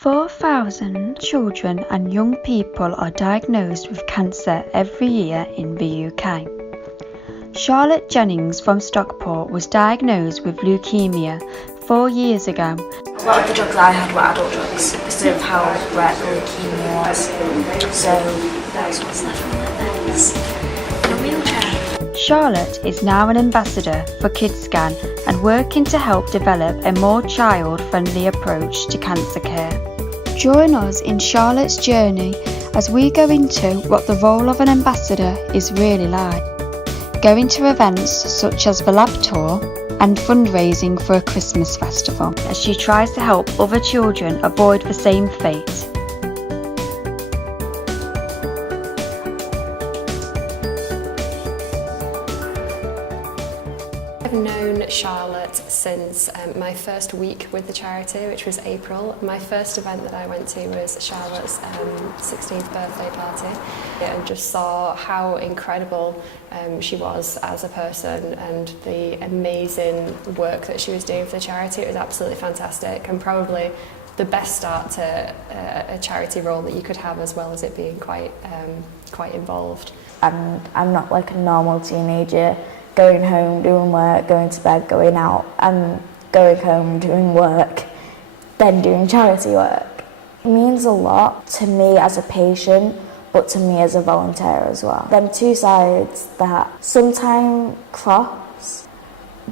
4,000 children and young people are diagnosed with cancer every year in the UK. Charlotte Jennings from Stockport was diagnosed with leukemia 4 years ago. A lot of the drugs I had were adult drugs because of how rare the leukemia was. So that's what's left on my legs. In a wheelchair. Charlotte is now an ambassador for Kidscan and working to help develop a more child-friendly approach to cancer care. Join us in Charlotte's journey as we go into what the role of an ambassador is really like. Going to events such as the Lab Tour and fundraising for a Christmas festival as she tries to help other children avoid the same fate. I've known Charlotte since my first week with the charity, which was April. My first event that I went to was Charlotte's 16th birthday party, and just saw how incredible she was as a person and the amazing work that she was doing for the charity. It was absolutely fantastic and probably the best start to a charity role that you could have, as well as it being quite involved. And I'm not like a normal teenager going home, doing work, going to bed, going out, and going home, doing work, then doing charity work. It means a lot to me as a patient, but to me as a volunteer as well. Them two sides that sometimes cross: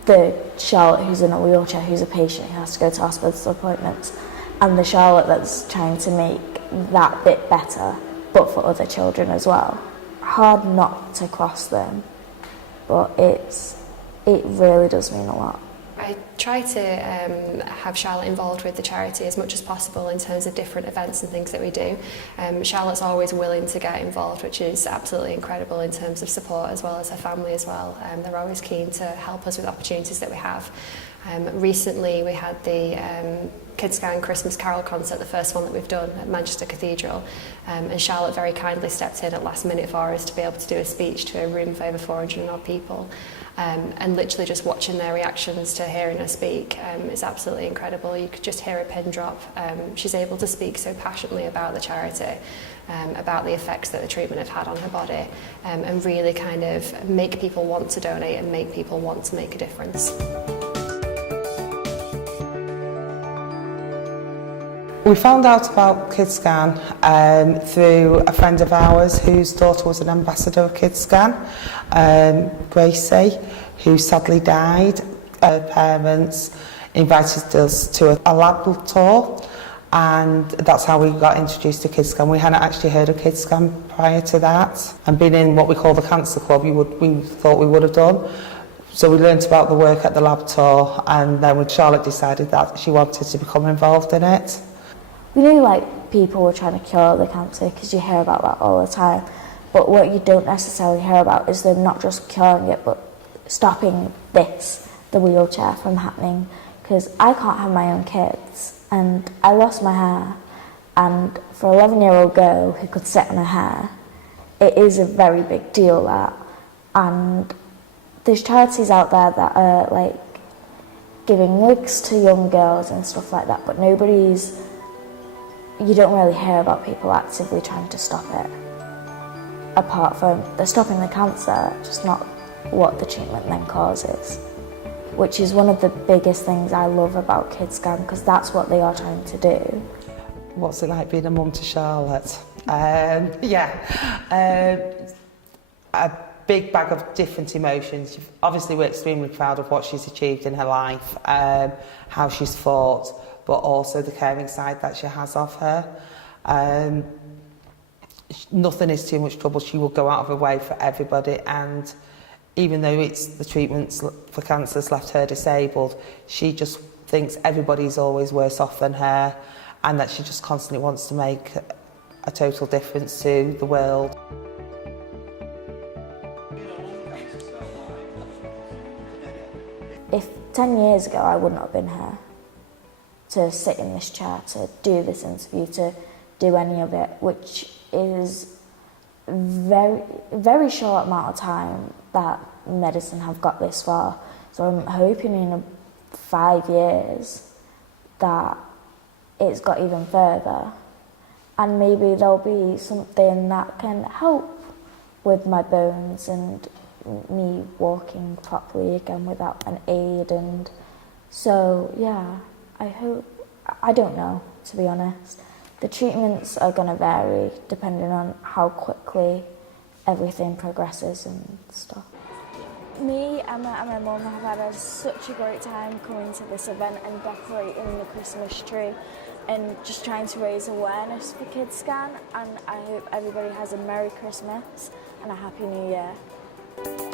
the Charlotte who's in a wheelchair, who's a patient, who has to go to hospital appointments, and the Charlotte that's trying to make that bit better, but for other children as well. Hard not to cross them, but it really does mean a lot. I try to have Charlotte involved with the charity as much as possible in terms of different events and things that we do. Charlotte's always willing to get involved, which is absolutely incredible in terms of support, as well as her family as well. They're always keen to help us with opportunities that we have. Recently we had the Kidscan Christmas Carol concert, the first one that we've done at Manchester Cathedral, and Charlotte very kindly stepped in at last minute for us to be able to do a speech to a room of over 400 odd people. And literally just watching their reactions to hearing her speak is absolutely incredible. You could just hear a pin drop. She's able to speak so passionately about the charity, about the effects that the treatment have had on her body, and really kind of make people want to donate and make people want to make a difference. We found out about Kidscan through a friend of ours whose daughter was an ambassador of Kidscan, Gracie, who sadly died. Her parents invited us to a lab tour, and that's how we got introduced to Kidscan. We hadn't actually heard of Kidscan prior to that, and being in what we call the Cancer Club, we thought we would have done. So we learnt about the work at the lab tour, and then when Charlotte decided that she wanted to become involved in it. We knew like people were trying to cure the cancer because you hear about that all the time, but what you don't necessarily hear about is them not just curing it but stopping the wheelchair from happening, because I can't have my own kids and I lost my hair, and for an 11-year-old girl who could sit on her hair, it is a very big deal that, and there's charities out there that are like giving wigs to young girls and stuff like that, but you don't really hear about people actively trying to stop it. Apart from they're stopping the cancer, just not what the treatment then causes. Which is one of the biggest things I love about Kidscan, because that's what they are trying to do. What's it like being a mum to Charlotte? A big bag of different emotions. Obviously we're extremely proud of what she's achieved in her life, how she's fought, but also the caring side that she has of her. Nothing is too much trouble. She will go out of her way for everybody, and even though it's the treatments for cancer's left her disabled, she just thinks everybody's always worse off than her, and that she just constantly wants to make a total difference to the world. If 10 years ago I wouldn't have been here to sit in this chair, to do this interview, to do any of it, which is very, very short amount of time that medicine have got this far. So I'm hoping in 5 years that it's got even further. And maybe there'll be something that can help with my bones and me walking properly again without an aid. And so, yeah, I don't know, to be honest. The treatments are going to vary depending on how quickly everything progresses and stuff. Me, Emma and my mum have had such a great time coming to this event and decorating the Christmas tree and just trying to raise awareness for Kidscan, and I hope everybody has a Merry Christmas and a Happy New Year.